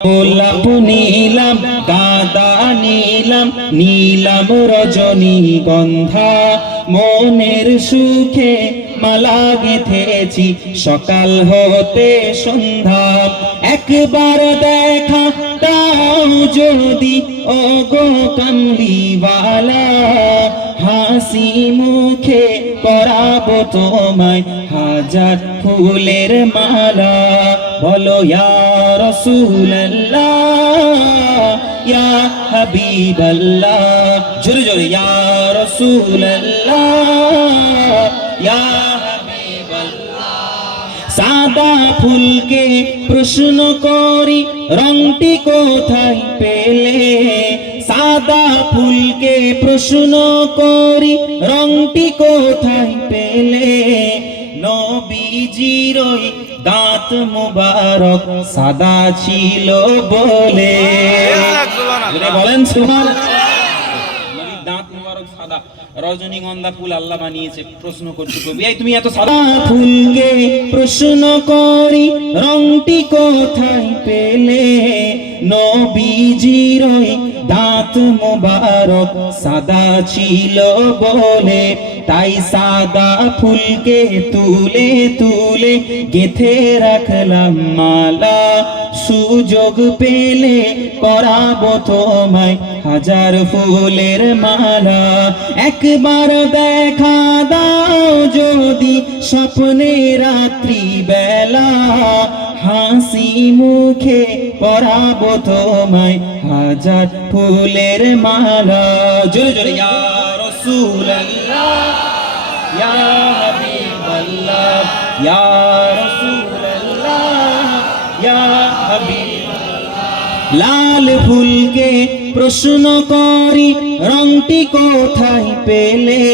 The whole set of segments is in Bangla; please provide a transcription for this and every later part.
গোলাপ নীলাম, গাঁদা নীলাম, নীলাম রজনীগন্ধা, মনের সুখে মালা গেঁথেছি সকাল হতে সন্ধ্যা। একবার দেখা দাও যদি ও গো কামলিওয়ালা, হাসি মুখে পরাবো তোমায় হাজার ফুলের মালা। বলো ইয়া রাসূলুল্লাহ ইয়া হাবিবাল্লাহ, জোরে জোরে ইয়া রাসূলুল্লাহ ইয়া হাবিবাল্লাহ। সাদা ফুলকে প্রশ্ন করি রংটি কোথায় পেলে, সাদা ফুলকে প্রশ্ন করি রংটি কোথায় পেলে, নবীজির ওই দাঁত মুবারক সাদা ছিল বলে। বলেন সুবহানাল্লাহ। নবীর দাঁত মুবারক সাদা, রজনীগন্ধা ফুল আল্লাহ বানিয়েছে। প্রশ্ন করছি কবি, এই তুমি এত সাদা ফুলকে প্রশ্ন করি রংটি কোথায় পেলে, নবীজির ওই দাঁত মুবারক সাদা ছিল বলে। তাই সাদা ফুলকে তুলে তুলে গেথে রাখলাম মালা, সুযোগ পেলে পরাবো তোমায় হাজার ফুলের মালা। একবার দেখা দাও যদি স্বপ্নে রাত্রি বেলা, হাসি মুখে পরাবো তোমায় হাজার ফুলের মালা। জোরে জোরে ইয়া রাসূলুল্লাহ ইয়া হাবিবাল্লাহ ইয়া রাসূলুল্লাহ ইয়া হাবিবাল্লাহ। লাল ফুলকে প্রশ্ন করি রংটি কোথায় পেলে,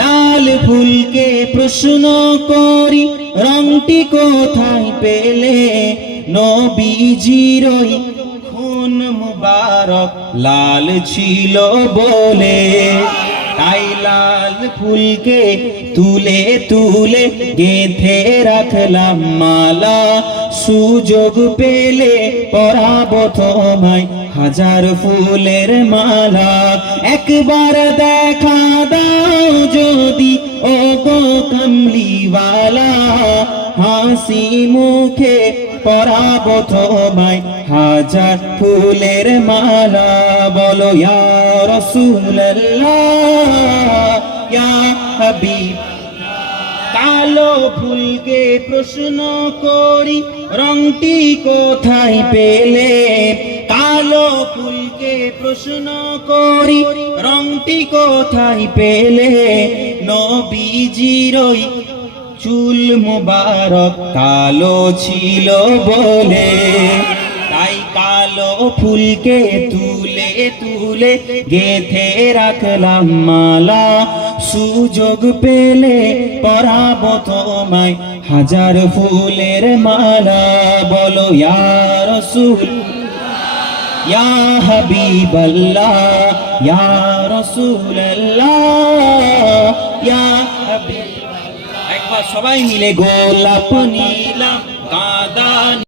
লাল ফুলকে প্রশ্ন করি রংটি কোথায় পেলে, নবীজির ওই খুন মুবারক লাল ছিল বলে। তাই লাল ফুলকে তুলে তুলে গেঁথে রাখলাম মালা, সুযোগ পেলে পরাবো তোমায় হাজার ফুলের মালা। একবার দেখা দাও যদি ও গো কামলিওয়ালা, হাসি মুখে পরাবো তোমায় হাজার ফুলের মালা। বলো ইয়া রাসূলুল্লাহ ইয়া হাবিব। কালো ফুলকে প্রশ্ন করি রংটি কোথায় পেলে, কালো ফুলকে প্রশ্ন করি রংটি কোথায় পেলে, নবীজির ওই চুল মুবারক কালো ছিল বলে। তাই কালো ফুলকে তুলে তুলে গেঁথে রাখলাম মালা, সুযোগ পেলে পরাবো তোমায় হাজার ফুলের মালা। বলো ইয়া রাসূল ইয়া হাবিবাল্লাহ ইয়া রাসূলুল্লাহ ইয়া হাবিবাল্লাহ। একবার সবাই মিলে গোলাপ নীলাম, গাঁদা